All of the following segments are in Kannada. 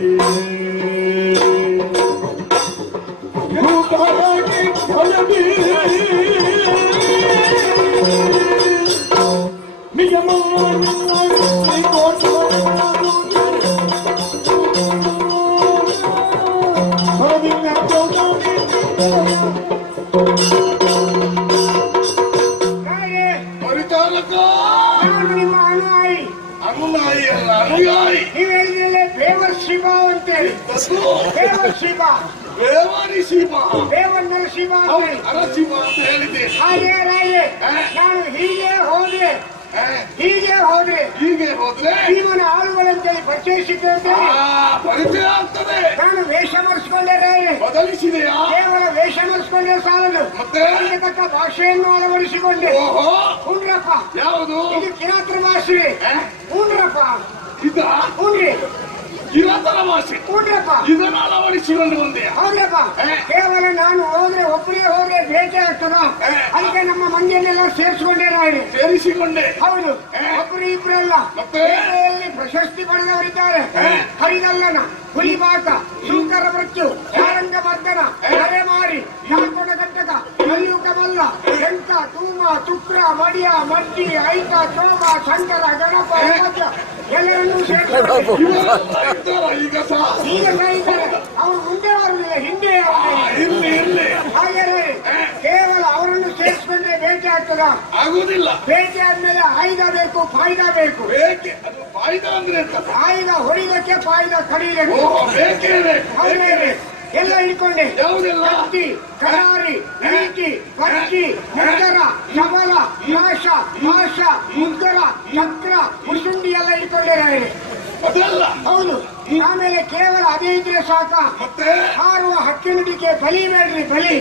ಊಟ ದೇವಶಿವ ಅಂತೇಳಿ ದೇವಾರಿ ಶಿವ ನರಸಿಂಹ ಶಿವ ಹೌದು ಅಂತೇಳಿ ಅರಶಿವ ಅಂತ ಹೇಳಿದೆ ಹಾಗೆ ರಾಯೇ ನಾನು ಹೀಗೆ ಹೋದ್ರೆ ಹೇ, ಹೀಗೆ ಹೋದ್ರೆ ಹೀಗೆ ಹೋದ್ರೆ ಜೀವನ ಆಳುಗಳಂತೇಳಿ ಪರಿಚಯಿಸಿದ್ದೇನೆ ಆ, ಪರಿಚಯ ಆಗ್ತದೆ ನಾನು ವೇಷ ಮರೆಸಿಕೊಂಡೆ ರಾಯರೇ ಬದಲಿಸಿದೆಯಾ ಕೇವಲ ವೇಷ ಮರೆಸಿಕೊಂಡೆ ಸಾಲದು. ಮತ್ತೆ? ತಕ್ಕ ಭಾಷೆಯನ್ನು ಅಳವಡಿಸಿಕೊಂಡೆ. ಓಹೋ. ಯಾವುದು? ಇದು ಕಿರಾತ್ರ ಭಾಷೆ ಹೇ, ಇದ್ದ ಇದ? ಇದನ್ನ ಅಳವಡಿಸಿಕೊಂಡು ಹೌದಪ್ಪ ಕೇವಲ ನಾನು ಹೋದ್ರೆ ಒಬ್ಬರಿಗೆ ಹೋದ್ರೆ ಬೇಕೇ ಆಗ್ತದ? ಅದಕ್ಕೆ ನಮ್ಮ ಮಂದಿಯನ್ನೆಲ್ಲ ಸೇರಿಸಿಕೊಂಡೆ ರಾಯರೇ ಸೇರಿಸಿಕೊಂಡೆ. ಹೌದು. ಒಬ್ಬರು ಇಬ್ರು ಮತ್ತೆ? ಬೇರೆಯಲ್ಲಿ ಪ್ರಶಸ್ತಿ ಪಡೆದವರಿದ್ದಾರೆ. ಹರಿದಲ್ಲನ ಹುಲಿಮಾತ ಶುಂಕರ ಮೃತ್ಯು ಯಾರಂಗ ಮರ್ದನ ಮಾರಿ ಯಾಕೋಡ ಕಟ್ಟಕ ಮಲ್ಲ ಎಂತ ತೂಮ ತುಕ್ರ ಮಡಿಯ ಮಡ್ಡಿ ಐತ ಸೋಮ ಶಂಕರ ಗಣಪ ಎಲ್ಲರನ್ನೂ ಇದ್ದಾರ ಈಗ ಸಹ ಈಗ ಇದ್ದಾರೆ ಅವರು ಮುಂದೆ ಬರಲಿಲ್ಲ ಹಿಂದೆ. ಇರ್ಲಿ ಇರ್ಲಿ ಹಾಗೆ ಕೇವಲ ಅವರನ್ನು ಸೇರಿಸ್ಕೊಂಡ್ರೆ ಭೇಟಿ ಆಗ್ತದ? ಆಗುದಿಲ್ಲ ಭೇಟಿ ಆದ್ಮೇಲೆ ಆಯ್ದ ಬೇಕು ಫಾಯ್ದಾ ಬೇಕು. ಬೇಕೆ ಅದು ಬಾಯ್ದ ಅಂದ್ರೆ ಆಯ್ದ ಹೊರಿದಕ್ಕೆ ಫಾಯ್ದಾ ಫಾಯ್ದ ಕಡಿಲಿಕ್ಕೆ ಓಹೋ ಬೇಕೇ ಬೇಕು ಹೌದೇ. ಬೇಕೇ ಬೇಕು. ಎಲ್ಲ ಹಿಡ್ಕೊಂಡೆ. ಕತ್ತಿ ಕರಾರಿ ನೀತಿ ಪಟ್ಟಿ ಮುದ್ದರ ಶಬಲ ನಾಶ ನಾಶ ಮುದ್ದರ ಚಕ್ರ ಮುಸುಂಡಿ ಎಲ್ಲ ಹಿಡ್ಕೊಂಡೆ ಹೌದು. ಆಮೇಲೆ ಕೇವಲ ಅದೇ ಇದ್ರೆ ಸಾಕ. ಹಾರುವ ಹಕ್ಕಿನುಡಿಕೆ ಬಲಿ ಬೇಡ್ರಿ ಬಲಿ.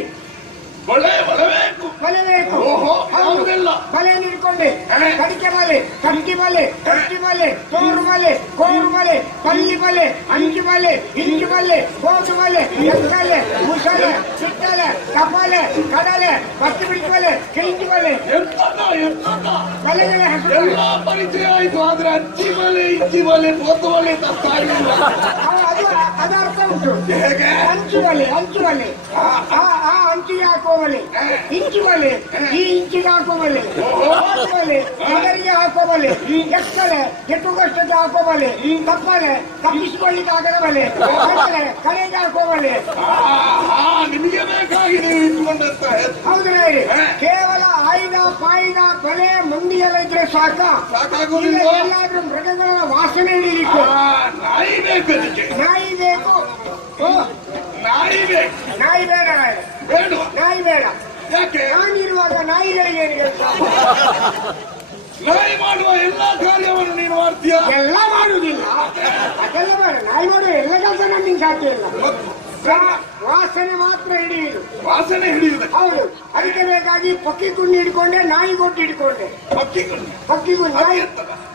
ಬಳೆ ಬರಬೇಕು ಬಲೆ ಬೇಕು ಓಹೋ, ಹೌದು. ಯಾವುದೆಲ್ಲ? ಬಲೆ ನಿಡ್ಕೊಂಡೆ ಹೇ. ಕಡಿಕೆ ಬಲೆ ಕಟ್ಟಿ ಬಲೆ ಕಟ್ಟಿ ಬಲೆ ತೋರು ಬಲೆ ಕೋರು ಬಲೆ ಕಲ್ಲಿ ಬಲೆ ಅಂಚು ಬಲೆ ಇಂಚು ಬಲೆ ಕೋಸು ಬಲೆ ಎಕ್ಕಲೆ ಮುಸಲೆ ಸುತ್ತಲೆ ಕಪಲೆ ಕಡಲೆ ಬತ್ತಿ ಬಿಡಿಸಬಲೆ ಕಿಂಚು ಬಲೆ ಎಂತದ ಎಂತದ ಬಲೆಗಳ ಹೆಸರು ಎಲ್ಲ ಪರಿಚಯ ಆಯ್ತು ಆದ್ರೆ ಅಜ್ಜಿ ಬಲೆ ಇಜ್ಜಿ ಬಲೆ ಪೋತು ಬಲೆ ತಪ್ಪಾಗಿಲ್ಲ ಅವ- ಅದು ಅದು ಅರ್ಥ ಉಂಟು ಹೇಗೆ ಅಂಚು ಬಲೆ ಅಂಚು ಬಲೆ ಆ ಹಾಕೋಬಲ್ಲಿ ಅಂಚಿಗೆ ಹಾಕೋ ಬಲೆ ಇಂಚು ಬಲೆ ಈ ಇಂಚಿಗೆ ಹಾಕೋ ಬಲೆ ಕೋಸು ಬಲೆ ಅದರಿಗೆ ಹಾಕೋ ಬಲೆ ಎಕ್ಕಲೆ ಕೆಟ್ಟು ಕಷ್ಟಕ್ಕೆ ಹಾಕೋ ಬಲೆ ತಪ್ಪಲೆ ತಪ್ಪಿಸಿಕೊಳ್ಳಿಕ್ಕೆ ಆಗದ ಬಲೆ ಕಡಲೆ ಕಡೆಗೆ ಹಾಕೋ ಬಲೆ ನಿಮಗೆ ಬೇಕಾಗಿದೆ ನೀವು ಇಟ್ಕೊಂಡಂತ ಹೌದು ಹೇಳಿ ಕೇವಲ ಆಯ್ದ ಪಾಯ್ದ ಕೊಲೆ ಮಂಡಿಯೆಲ್ಲ ಇದ್ರೆ ಸಾಕ. ಎಲ್ಲಾದ್ರೂ ಮೃಗಗಳ ವಾಸನೆ ಹಿಡಿಲಿಕ್ಕೆ ಆ, ನಾಯಿ ಬೇಕು ನಾಯಿ ಬೇಕು. ಓ, ನಾಯಿ ಬೇಕು ನಾಯಿ ಬೇಡ. ಬೇಡ. ನಾಯಿ ಬೇಡ. ಯಾಕೆ? ನಾನಿರುವಾಗ ನಾಯಿಗಳಿಗೆ ಏನು ಕೆಲಸ ನಾಯಿ ಮಾಡುವ ಎಲ್ಲ ಕಾರ್ಯವನ್ನು ನೀನು ಮಾಡ್ತೀಯ? ಎಲ್ಲ ಮಾಡುವುದಿಲ್ಲ. ಅದೆಲ್ಲ ಬೇಡ. ನಾಯಿ ಮಾಡುವ ಎಲ್ಲ ಕೆಲಸ ನಮ್ಗೆ ಸಾಧ್ಯ ಇಲ್ಲ. ವಾಸನೆ ಮಾತ್ರ ಹಿಡಿಯುದು ವಾಸನೆ ಹಿಡಿಯುದು ಹೌದು. ಅದಕ್ಕೆ ಬೇಕಾಗಿ ಪಕ್ಕಿ ಕುಂಡಿ ಹಿಡ್ಕೊಂಡೆ ನಾಯಿ ಗೊಟ್ಟು ಹಿಡ್ಕೊಂಡೆ. ಪಕ್ಕಿ ಪಕ್ಕಿ ಕುಂಡಿ ನಾಯಿ?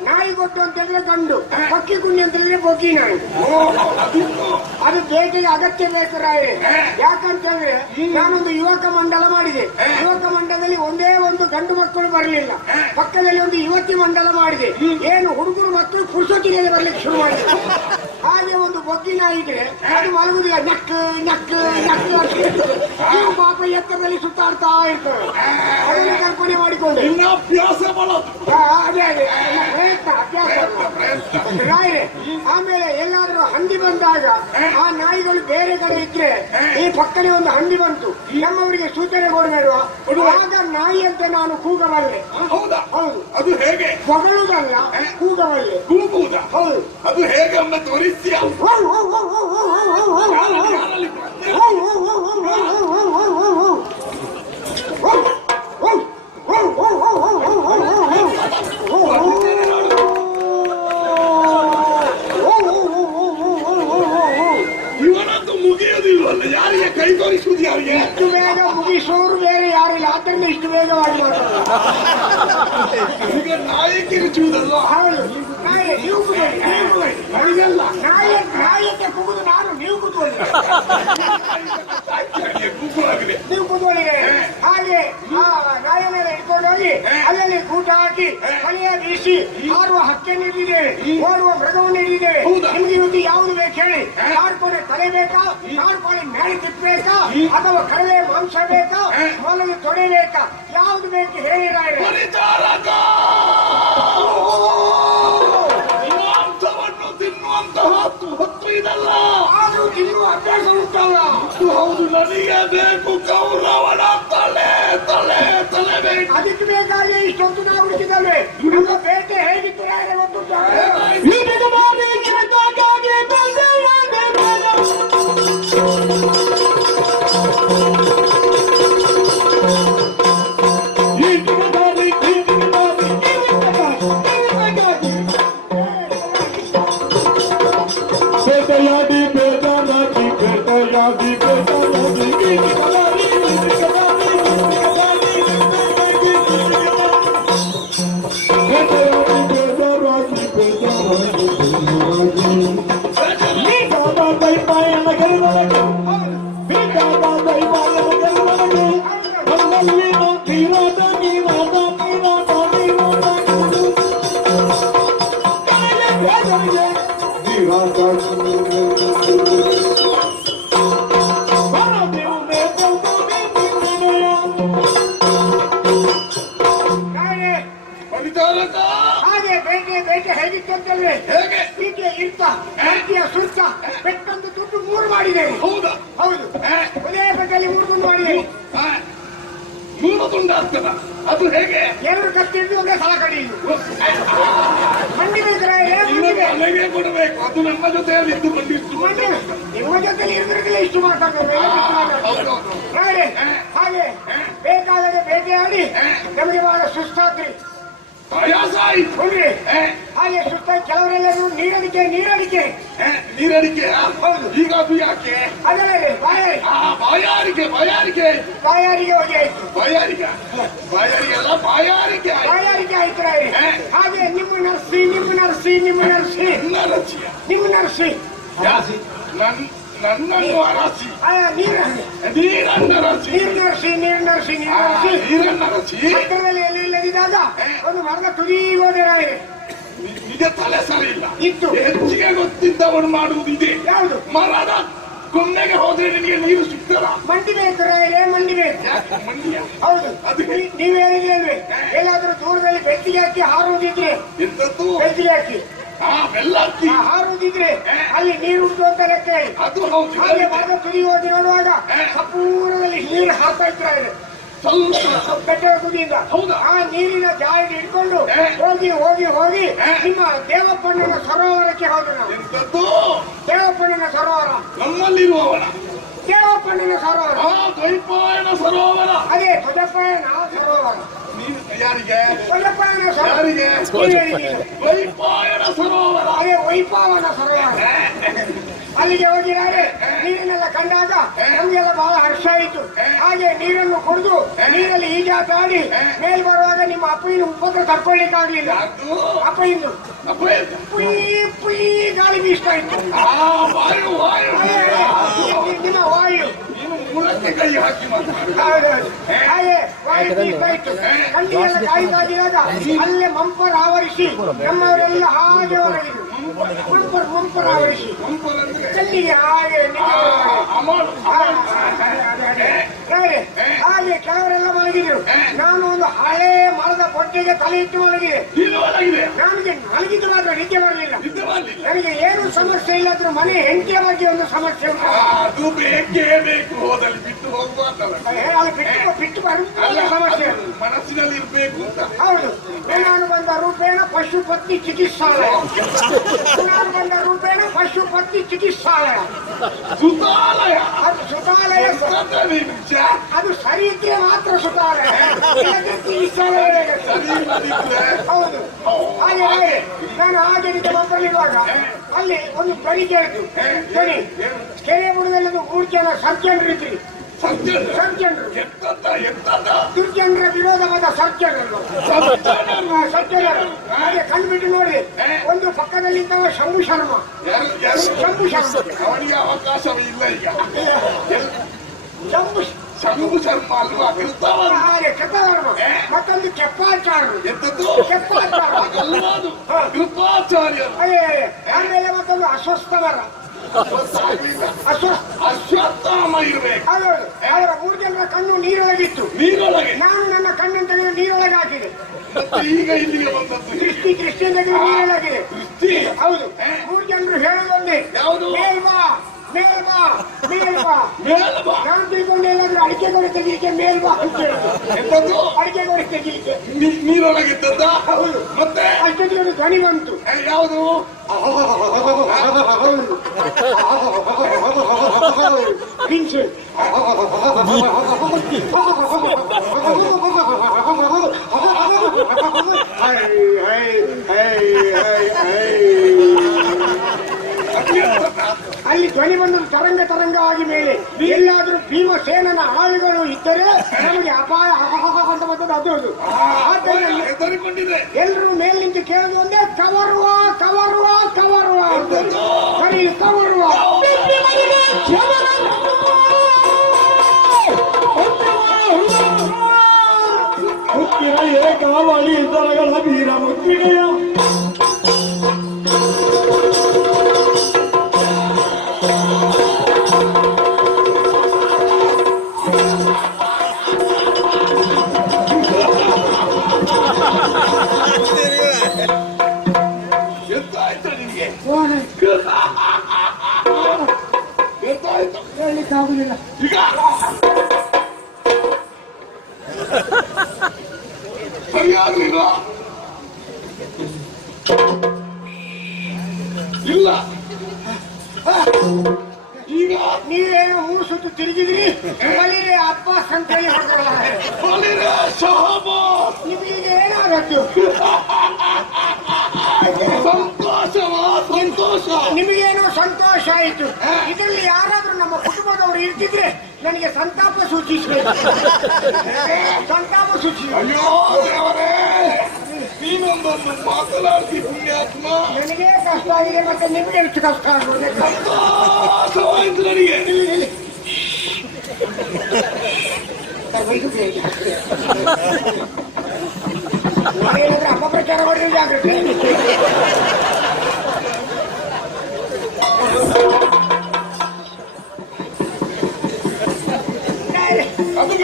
ನಾಯಿ ಕೊಟ್ಟು ಅಂತ ಹೇಳಿದ್ರೆ ಗಂಡು. ಪಕ್ಕಿ ಕುಂಡಿ ಅಂತ ಹೇಳಿದ್ರೆ ಬೊಕ್ಕಿ ನಾಯಿ ಅದು ಬೇಟೆಗೆ ಅಗತ್ಯ ಬೇಕು ಯಾಕಂತ ಯಾಕಂತಂದ್ರೆ ನಾನೊಂದು ಯುವಕ ಮಂಡಲ ಮಾಡಿದೆ. ಯುವಕ ಮಂಡಲದಲ್ಲಿ ಒಂದೇ ಒಂದು ಗಂಡು ಮಕ್ಕಳು ಬರಲಿಲ್ಲ. ಪಕ್ಕದಲ್ಲಿ ಒಂದು ಯುವತಿ ಮಂಡಲ ಮಾಡಿದೆ. ಏನು ಹುಡುಗರು ಮಕ್ಕಳು ಪುರುಷೊತ್ತಿಗೆ ಬರ್ಲಿಕ್ಕೆ ಶುರು ಮಾಡಿದೆ. ಹಾಗೆ ಒಂದು ಬೊಗ್ಗಿನ ಇದ್ರೆ ಅದು ಮಲಗುದಿಲ್ಲ ನಕ್ ನಕ್. ಇರ್ತದೆ. ಪಾಪ ಎತ್ತರದಲ್ಲಿ ಸುತ್ತಾಡ್ತಾ ಇರ್ತವೆ ಅದನ್ನು ಕಲ್ಪನೆ ಮಾಡಿಕೊಂಡು. ಇನ್ನ ಅಭ್ಯಾಸ ಆ, ಅದೇ ಅದೇ. ಪ್ರಯತ್ನ ಅಭ್ಯಾಸ. ಆಮೇಲೆ ಎಲ್ಲಾದ್ರೂ ಹಂದಿ ಬಂದಾಗ ಆ ನಾಯಿಗಳು ಬೇರೆ ಕಡೆ ಇದ್ರೆ ಈ ಪಕ್ಕನೆ ಒಂದು ಹಂದಿ ಬಂತು. ನಮ್ಮವರಿಗೆ ಸೂಚನೆ ಕೊಡಬೇಡುವ. ಆಗ ನಾಯಿ ಅಂತ ನಾನು ಕೂಗಬಲ್ಲೆ. ಹೌದಾ? ಹೌದು. ಅದು ಹೇಗೆ? ಹೊಗಳುವುದಲ್ಲ ಕೂಗಬಲ್ಲೆ. ಕೂಗುವುದ? ಹೌದು. ಅದು ಹೇಗೆ ಅಂತ ಮುಗಿಯುವುದಿಲ್ವಲ್ಲ ಯಾರಿಗೆ ಕೈ ತೋರಿಸುವುದು ಯಾರಿಗೆ? ಇಷ್ಟು ಬೇಗ ಮುಗಿಸೋರು ಬೇರೆ ಯಾರಿಲ್ಲ ಆದ್ದರಿಂದ ಇಷ್ಟು ವೇಗವಾಗಿ ಈಗ ನಾಯಿ ಕಿರುಚುವುದಲ್ವಾ? ಹೌದು. ನಾಯಿ ನೀವು ಕೂತ್ಕೊಳ್ಳಿ, ನೀವು ಕೂತ್ಕೊಳ್ಳಿ. ನನಗಲ್ಲ ನಾಯಿ ನಾಯಕ್ಕೆ ಕೂಗುದು ನಾನು ನೀವು ಕೂತ್ಕೊಳ್ಳಿ ಹಾಗೆ ಕೂಗುವಾಗಲೇ ನೀವು ಕೂತ್ಕೊಳ್ಳಿ ಹಾಗೆ ಆ ನಾಯಿ ಮೇಲೆ ಇಟ್ಕೊಂಡು ಹೋಗಿ ಹಾಕಿ ಮನೆಯ ಬೀಸಿ ಹಾರುವ ಹಕ್ಕೆ ಹಿಡಿದಿದ್ದೇವೆ ಓಡುವ ಮೃಗವನ್ನು ಹಿಡಿದಿದ್ದೇವೆ ಹೌದಾ? ನಿಮ್ಗೆ ಇವತ್ತು ಯಾವುದು ಬೇಕು ಹೇಳಿ? ಕಾರ್ಪೊರೆ ತಲೆ ಬೇಕಾ? ಕಾರ್ಪೊರೆ ಮೇಲೆ ತಿಪ್ಪಬೇಕಾ? ಅಥವಾ ಕಡಲೆ ಮಾಂಸ ಬೇಕಾ? ಮೊಲದ ತೊಡೆ ಬೇಕಾ? ಯಾವುದು ಬೇಕು ಹೇಳಿ ಹೊತ್ತು ಇದಲ್ಲ. ಆದ್ರೂ ತಿನ್ನುವ ಅಭ್ಯಾಸ ಉಂಟಲ್ಲ. ಹೌದು ನನಗೆ ಬೇಕು ಕೌರವನ ತಲೆ ತಲೆ ತಲೆ ಬೇಕು ಅದಕ್ಕೆ ಬೇಕಾಗಿ ಇಷ್ಟೊಂದು ನಾವು ಹುಡುಕಿದ್ದೇವೆ ನಮ್ಮ ಬೇಟೆ ಹೇಗಿತ್ತು ರಾಯರೇ ಪೆಟ್ಟಲ್ಲಿ ಮೂರು ತುಂಡು ಮಾಡಿ ಆ, ಮೂರು ತುಂಡ ಆಗ್ತದ. ಅದು ಹೇಗೆ? ಎರಡು ಕತ್ತಿ ಒಂದೇ ಸಲ ಕಡಿ. ಮಂಡಿ ಬೇಕು ರಾಯರೇ, ಮಂಡಿ ಇನ್ನು ಬೇಕು. ನನಗೆ ಕೊಡಬೇಕು. ಅದು ನಮ್ಮ ಜೊತೆ ಇದ್ದು ಮಂಡಿ ನಿಮ್ಮ ಜೊತೆಲಿ ಇದ್ರಿದ್ರೆ ಇಷ್ಟು ರಾಯರೇ, ಹಾಗೆ ಬೇಕಾದರೆ ಭೇಟಿಯಾಗಿ ನಮಗೆ ಬಹಳ ಸುಸ್ತಾದ್ರಿ. ಹಾಗೆ ಸುತ್ತ ಕೆಲವರೆಲ್ಲರೂ ನೀರಡಿಕೆ ನೀರಡಿಕೆ. ನೀರಡಿಕೆ? ಹೌದು. ಈಗ ಅದು ಯಾಕೆ? ಅದರಲ್ಲಿ ಬಾಯಾರಿ ಆ ಬಾಯಾರಿಕೆ ಬಾಯಾರಿಕೆ. ಬಾಯಾರಿಗೆ ಹೋಗಿ ಆಯ್ತು. ಬಾಯಾರಿಕೆ? ಬಾಯಾರಿಕೆ ಅಲ್ಲ ಬಾಯಾರಿಕೆ ಆಯ್ತು. ಬಾಯಾರಿಕೆ ಆಯ್ತು ರಾಯರೇ. ಹಾಗೆ ನಿಮ್ಮ ನರ್ಸಿ ನಿಮ್ಮ ನರ್ಸಿ ನಿಮ್ಮ ನರ್ಸಿ. ನರ್ಸಿ ನಿಮ್ಮ ನರ್ಸಿ. ನನ್ ನನ್ನನ್ನು ಅರಸಿ. ಆ, ನೀರ ನೀರನ್ನ ರಸಿ ನೀರ್ ನರ್ಸಿ ನೀರ್ ನರ್ಸಿ ನೀರ್ ಆ, ರಸಿ ಹತ್ತಿರದಲ್ಲಿ ಎಲ್ಲಿ ಇಲ್ಲದಿದ್ದಾಗ ಒಂದು ಮರದ ತುದಿ ಹೋದೆ ರಾಯರೇ ನಿಜ ತಲೆ ಸರಿ ಇಲ್ಲ. ಇತ್ತು. ಹೆಚ್ಚಿಗೆ ಗೊತ್ತಿದ್ದವನು ಮಾಡುವುದು ಇದೆ. ಯಾವುದು? ಮರದ ಕೊಂಡೆಗೆ ಹೋದ್ರೆ ನಿಮಗೆ ನೀರು ಸಿಗ್ತದ? ಮಂಡಿ ಬೇಕು ರಾಯರೇ ಮಂಡಿ ಬೇಕು. ಹೌದು. ಅದು ನೀವೇ ಹೇಳಿದ್ರಿ ಎಲ್ಲಾದ್ರೂ ದೂರದಲ್ಲಿ ಬೆಟ್ಟಿಗೆ ಹಾಕಿ ಹಾರುವುದಿದ್ರೆ ಎಂತದ್ದು? ಬೆಟ್ಟಿಗೆ ಹಾಕಿ. ಹಾರುವುದಿದ್ರೆ ಅಲ್ಲಿ ನೀರು ಉಂಟು ಅಂತ ಲೆಕ್ಕ ಅದು ಹೌದು. ಹಾಗೆ ಮರದ ತುದಿ ಹೋಗಿ ನೋಡುವಾಗ ಸಂಪೂರ್ಣದಲ್ಲಿ ನೀರು ಹಾಕ್ತಾ ಇದ್ರೆ ಬೆಟ್ಟದ ತುದಿಯಿಂದ ಆ ನೀರಿನ ಜಾಡಿ ಇಟ್ಕೊಂಡು? ಹೋಗಿ ಹೋಗಿ ಹೋಗಿ? ನಿಮ್ಮ ದೇವಪ್ಪಣ್ಣನ ಸರೋವರಕ್ಕೆ ಹೋಗಿ ನಾವು. ದೇವಪ್ಪಣ್ಣನ ಸರೋವರ. ನಮ್ಮಲ್ಲಿರುವವನ ದೇವಪ್ಪಣ್ಣನ ಸರೋವರ. ಆ ದ್ವೈಪಾಯನ ಸರೋವರ. ಅದೇ ಧ್ವಜಪ್ಪಯ್ಯನ ಸರೋವರ. ನೀನು ಯಾರಿಗೆ? ಧ್ವಜಪ್ಪಯ್ಯನ ಸರೋವರ. ಯಾರಿಗೆ? ನೀವ್ ಹೇಳಿದ್ದೀರಿ. ದ್ವೈಪಾಯನ ಸರೋವರ. ಅದೇ ವೈಪಾವನ ಸರೋವರ. ಅಲ್ಲಿಗೆ ಹೋಗಿದ್ದಾರೆ ನೀರನ್ನೆಲ್ಲ ಕಂಡಾಗ ನಮಗೆಲ್ಲ ಬಹಳ ಹರ್ಷ ಆಯಿತು. ಹಾಗೆ ನೀರನ್ನು ಕುಡಿದು ನೀರಲ್ಲಿ ಈಜಾಟಾಡಿ ಮೇಲ್ ಬರುವಾಗ ನಿಮ್ಮ ಅಪ್ಪಯ್ಯನ ಉಪದ್ರ ತಕ್ಕೊಳ್ಳಿಕ್ಕಾಗ್ಲಿಲ್ಲ ಅಪ್ಪಯ್ಯಂದು. ಪುಯಿ ಪುಯ್ ಪುಯ್ ಗಾಳಿ ಇಷ್ಟ ಆಯ್ತು. ನಿಮ್ಮ ವಾಯು. ನೀನು ಮೂಲಕ್ಕೆ ಕೈ ಹಾಕಿ ಅಲ್ಲೇ ಮಂಪರ್ ಆವರಿಸಿ ನಮ್ಮವರೆಲ್ಲ ಹಾಗೆ ಹೊರಗಿದ್ರು ಮಂಪರ್ ಮಂಪರ್ ಆವರಿಸಿ ಮಂಪರಂದ್ರೆ ಕಣ್ಣಿಗೆ ಹಾಗೆ ನಿಂತು ಆ, ಅಮಲು ಹಾ, ಅದೇ, ಅದೇ, ಅದೇ. ನೋಡಿ, ಹಾಗೆ ಕೆಲವರೆಲ್ಲ ಮಲಗಿದ್ರು ನಾನು ಒಂದು ಹಳೆ ಮರದ ಪೊಟ್ಟಿಗೆ ತಲೆ ಇಟ್ಟು ಮಲಗಿದೆ ಇಲ್ಲಿ ನನಗೆ ಮಲಗಿದ್ದು ಮಾತ್ರ ನಿದ್ದೆ ಬರಲಿಲ್ಲ ಮಾಡ್ಲಿಲ್ಲ. ನನಗೆ ಏನು ಸಮಸ್ಯೆ ಇಲ್ಲದ್ರೂ ಮನೆ ಹೆಂಕೆ ಬಗ್ಗೆ ಒಂದು ಸಮಸ್ಯೆ ಉಂಟು. ಆ, ಅದು ಬೇಕೇ ಬೇಕು? ಹೋದಲ್ಲಿ ಬಿಟ್ಟು ಬರುತ್ತಲ್ಲ ಸಮಸ್ಯೆ. ಮನಸ್ಸಿನಲ್ಲಿ ಇರಬೇಕು ಅಂತ. ಹೌದು. ನಾನು ಬಂದ ರೂಪೇಣ ಪಶುಪತಿ ಚಿಕಿತ್ಸಾಲಯ. ನಾನು ಬಂದ ರೂಪೇಣ ಪಶುಪತಿ ಚಿಕಿತ್ಸಾಲಯ. ಸುತಾಲಯ. ಸುತಾಲಯ? ಅದು ಸರಿ ಇದ್ರೆ ಮಾತ್ರ ಸುಖ ಹೌದು. ಹಾಗೆ ಹಾಗೆ. ನಾನು ಆಡಳಿತ ಬಂದಲ್ಲಿರುವಾಗ ಅಲ್ಲಿ ಒಂದು ಬರಿ ಕೇಳಿತು ಸರಿ. ಕೆರೆ ಬುಡದಲ್ಲಿ ಒಂದು ಮೂರು ಜನ ಸರ್ಜನ್ರು ಇದ್ರಿ. ಸರ್ಜನರು? ದುರ್ಜನರ ವಿರೋಧವಾದ ಸರ್ಜನರು. ಹಾಗೆ ಕಂಡುಬಿಟ್ಟು ನೋಡಿ. ಒಂದು ಪಕ್ಕದಲ್ಲಿದ್ದವ ಶಂಭು ಶರ್ಮ. ಶಂಭು ಶರ್ಮ. ಅವನಿಗೆ ಅವಕಾಶವೇ ಇಲ್ಲ ಈಗ. ಶಂಭು ಶಂಭು ಶರ್ಮ ಅಲ್ವಾ? ಕೃತವ ಹಾಗೆ ಮತ್ತೊಂದು ಎಂತದ್ದು? ಅದು ಕೃಪಾಚಾರ್ಯರು ಅದೇ ಆಮೇಲೆ ಮತ್ತೊಂದು ಅಸ್ವಸ್ಥವರ ಅಸ್ವಸ್ಥ ಅಶ್ವತ್ಥಾಮ ಇರ್ಬೇಕು ಹೌದೌದು ಅವರ ಮೂರು ಜನರ ಕಣ್ಣು ನೀರೊಳಗಿತ್ತು. ನೀರೊಳಗೆ? ನಾನು ನನ್ನ ಕಣ್ಣನ್ನು ತೆಗೆದು ನೀರೊಳಗೆ ಹಾಕಿದೆ ಈಗ ಇಲ್ಲಿಗೆ ಬಂದದ್ದು? ದೃಷ್ಟಿ ದೃಷ್ಟಿ ತೆಗೆದು ನೀರೊಳಗಿದೆ. ದೃಷ್ಟಿ. ಹೌದು. ಮೂರು ಜನರು ಹೇಳೋದೊಂದೇ. ಯಾವುದು? ಮೇಲ್ಬಾ ಮೇಲ್ಬಾ ಮೇಲ್ಬಾ ಮೇಲ್ಬಾ ನಾನು ತಿಳ್ಕೊಂಡು ಅಡಿಕೆ ಗೊಡೆ ತೆಗೀಲಿಕ್ಕೆ ಅಂತ ಎಂತದ್ದು? ಅಡಿಕೆ ಗೊಡೆ ತೆಗೀಲಿಕ್ಕೆ. ನೀ- ನೀರೊಳಗಿದ್ದದ್ದ? ಹೌದು. ಮತ್ತೆ? ಅಷ್ಟೊತ್ತಿಗೆ ಒಂದು ಧ್ವನಿ ಬಂತು. ಏ, ಯಾವುದು? ಹಿಂಸೆ ಅಲ್ಲಿ ತರಂಗ ತರಂಗವಾಗಿ ಮೇಲೆ ಎಲ್ಲಾದ್ರೂ ಭೀಮಸೇನನ ಆಳುಗಳು ಇದ್ದರೆ ನಮಗೆ ಅಪಾಯ ಅಂತ ಬಂದದ್ದು ಅದು ಅದು. ಆದ್ದರಿಂದ ಎಲ್ರು ಮೇಲ್ ನಿಂತು ಕೇಳೋದು ಒಂದೇ ಕವರುವ ಕವರುವ ಕವರುವ ಅಂತ. ಸರಿ ಕವರುವ ಹುಟ್ಟಿನ ಏಕಾವಳಿ ಇದ್ದರಗಳ ವೀರ ಮುತ್ತಿಗೆಯ ಈಗ. ಇಲ್ಲ. ಈಗ. ನೀವೇನು ಮೂರು ಸುತ್ತು ತಿರುಗಿದ್ರಿ. ಬಲಿರೆ ಅಬ್ಬಾಸ್ ಅಂತ ಹೇಳಿ ನಿಮಗೆ ಸಂತೋಷವಾ ಸಂತೋಷ ನಿಮಗೇನೋ ಸಂತೋಷ ಆಯಿತು. ಇದರಲ್ಲಿ ಯಾರಾದ್ರೂ ನಮ್ಮ ಕುಟುಂಬದವರು ಇರ್ತಿದ್ರೆ ನನಗೆ ಸಂತಾಪ ಸೂಚಿಸಬೇಕು. ಸಂತಾಪ ಸೂಚಿ ಅಯ್ಯೋ ದೇವರೇ ನೀನೊಂದೊಂದು ಮಾತನಾಡ್ತಿ ಪುಣ್ಯಾತ್ಮ. ನನಗೆ ಕಷ್ಟ ಆಗಿದೆ ಮತ್ತೆ ನಿಮಗೆ ಎಷ್ಟು ಕಷ್ಟ ಆಗ್ಬೋದು ಸಂತೋಷವಾಯ್ತು ನನಗೆ. ಅಪಪ್ರಚಾರ ಮಾಡಿದ್ರೆ ಜಾಗ್ರತೆ.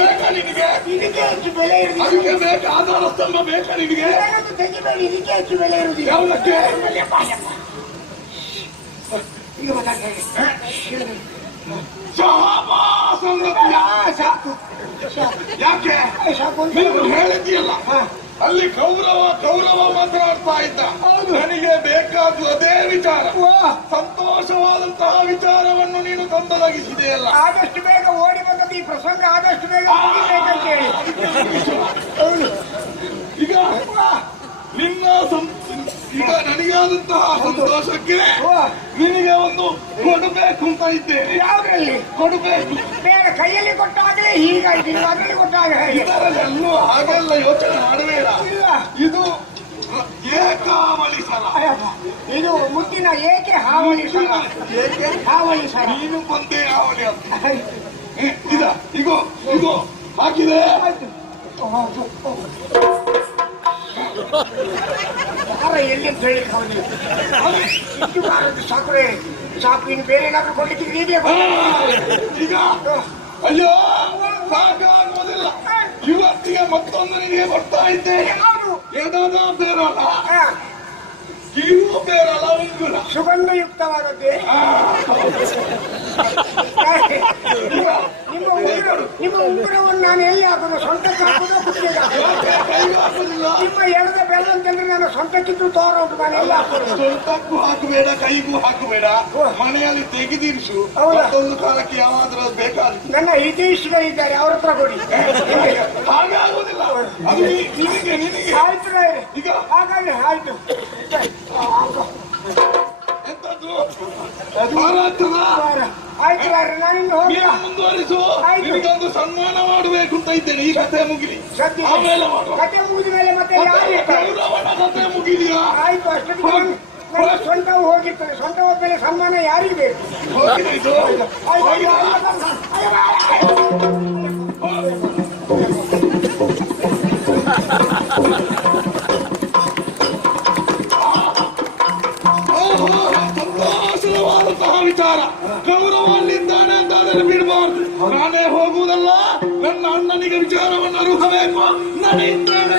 ಬೇಕಾ ನಿನಗೆ ಇದಕ್ಕೆ ಹೆಚ್ಚು ಬೆಲೆ ಇರುವುದಿಲ್ಲ. ಅದಕ್ಕೆ ಬೇಕಾ ಆಧಾರ ಸ್ತಂಭ ಬೇಕಾ ನಿನಗೆ ಇದಕ್ಕೆ ಹೆಚ್ಚು ಬೆಲೆ ಇರುವುದಿಲ್ಲ. ಯಾವುದಕ್ಕೆ? ಸಾಕು ಯಾಕೆ? ನೀನು ಹೇಳಿದ್ಯಲ್ಲ ಹಾ. ಅಲ್ಲಿ ಗೌರವ ಗೌರವ ಮಾತನಾಡ್ತಾ ಇದ್ದ. ನನಗೆ ಬೇಕಾದ್ದು ಅದೇ ವಿಚಾರ. ಸಂತೋಷವಾದಂತಹ ವಿಚಾರವನ್ನು ನೀನು ತಂದೊದಗಿಸಿದೆಯಲ್ಲ. ಆದಷ್ಟು ಬೇಗ ಬಂದದ್ದು ಈ ಪ್ರಸಂಗ ಆದಷ್ಟು ಬೇಗ ಮುಗಿಬೇಕಂತ ಹೇಳಿ ಹೌದು. ಈಗ ನಿನ್ನ ಈಗ ನನಗಾದಂತಹ ಸಂತೋಷಕ್ಕೆ ನಿನಗೆ ಒಂದು ಕೊಡಬೇಕು ಅಂತ ಇದ್ದೆ. ಯಾವ್ದ್ರಲ್ಲಿ? ಕೊಡಬೇಕು. ಬೇಡ ಕೈಯಲ್ಲಿ ಕೊಟ್ಟಾಗಲೇ ಹೀಗಾಯ್ತು ನೀವು ಅದರಲ್ಲಿ ಕೊಟ್ಟಾಗ ಇದರಲ್ಲೆಲ್ಲೂ ಹಾಗೆಲ್ಲ ಯೋಚನೆ ಮಾಡಬೇಡ. ಇಲ್ಲ. ಇದು ಏಕಾವಳಿ ಸಲ. ಇದು ಮುದ್ದಿನ ಏಕೆ ಹಾವಳಿ ಸಲ? ಏಕೆ? ಹಾವಳಿ ಸಲ. ನೀನು ಬಂದೇ ಹಾವಳಿ ಅಂತ. ಇದ ಇಗೋ ಇಗೋ ಹಾಕಿದೆ. ಯಾರ ಎಲ್ಲಿ ಅಂತ ಹೇಳಿ ಅವನಿಗೆ ಇಷ್ಟು ಬಾರದು ಸಾಕುವೆ ಸಾಕು ಇನ್ನು ಬೇರೆ ಏನಾದ್ರು ಕೊಡ್ಲಿಕ್ಕೆ ಆ, ಈಗ ಅಯ್ಯೋ ಸಾಕಾಗುವುದಿಲ್ಲ ಇವತ್ತಿಗೆ ಮತ್ತೊಂದು ನಿನಗೆ ಬರ್ತಾ ಇದ್ದೇನೆ ಎದದ ಬೇರಲ್ಲ ಕಿವು ಬೇರಲ್ಲ ಸುಗಂಧಯುಕ್ತವಾದದ್ದೇ ನಿಮ್ಮ ಉಂಗುರ ನಿಮ್ಮ ಉಂಗುರವನ್ನು ನಾನು ಎಲ್ಲಿ ಹಾಕೋದು? ಸ್ವಂತಕ್ಕೆ ಹಾಕೋದು ಹಾಕುದಿಲ್ಲ ನಿಮ್ಮ ಎಡದ ಬೆಲ್ಲ ಅಂತಂದ್ರೆ ನಾನು ಸ್ವಂತಕ್ಕಿದ್ದು ತೋರ ಉಂಟು ನಾನು ಎಲ್ಲ ಹಾಕೋದು? ಸ್ವಂತಕ್ಕೂ ಹಾಕಬೇಡ ಕೈಗೂ ಹಾಕಬೇಡ. ಮನೆಯಲ್ಲಿ ತೆಗೆದಿರಿಸು? ಮತ್ತೊಂದು ಕಾಲಕ್ಕೆ ಯಾವಾದ್ರೂ ಬೇಕಾದ ನನ್ನ ಹಿತೈಷಿಗಳಿದ್ದಾರೆ ಅವ್ರ ಹತ್ರ ಕೊಡಿ. ಹಾಗೆ ಆಗೋದಿಲ್ಲ ಅದು ನೀ- ನಿನಗೆ ನಿನಗೆ. ಆಯ್ತು ಇದು ಈಗ. ಹಾಗಾದ್ರೆ ಆಯ್ತು. ಎಂತದ್ದು ರಾಯರೇ, ನಾನಿನ್ನು ಹೋಗ್ಲಾ? ನೀನು ಮುಂದುವರಿಸು. ನಿನಗೊಂದು ಸನ್ಮಾನ ಮಾಡಬೇಕು ಅಂತ ಇದ್ದೇನೆ. ಈ ಕಥೆ ಮುಗಿಲಿ. ಕಥೆ ಆಮೇಲೆ ಮಾಡುವ. ಕತೆ ಮುಗಿದ ಮೇಲೆ ಮತ್ತೆ? ಗೌರವನ ಕಥೆ ಮುಗಿದೆಯಾ? ಆಯ್ತು ಅಷ್ಟು ಸ್ವಂತ ಹೋಗಿರ್ತದೆ ಸ್ವಂತ ಹೋದ್ಮೇಲೆ ಸನ್ಮಾನ ಯಾರಿಗೆ ಬೇಕು? ಸಂತೋಷವಾದಂತಹ ವಿಚಾರ. ಗೌರವ ಅಲ್ಲಿದ್ದಾನೆ ಅಂತ ಅದನ್ನು ಬಿಡಬಾರ್ದು. ನಾನೇ ಹೋಗುವುದಲ್ಲ ನನ್ನ ಅಣ್ಣನಿಗೆ ವಿಚಾರವನ್ನು ಅರುಹಬೇಕು ನಾನು ಇದ್ದೇನೆ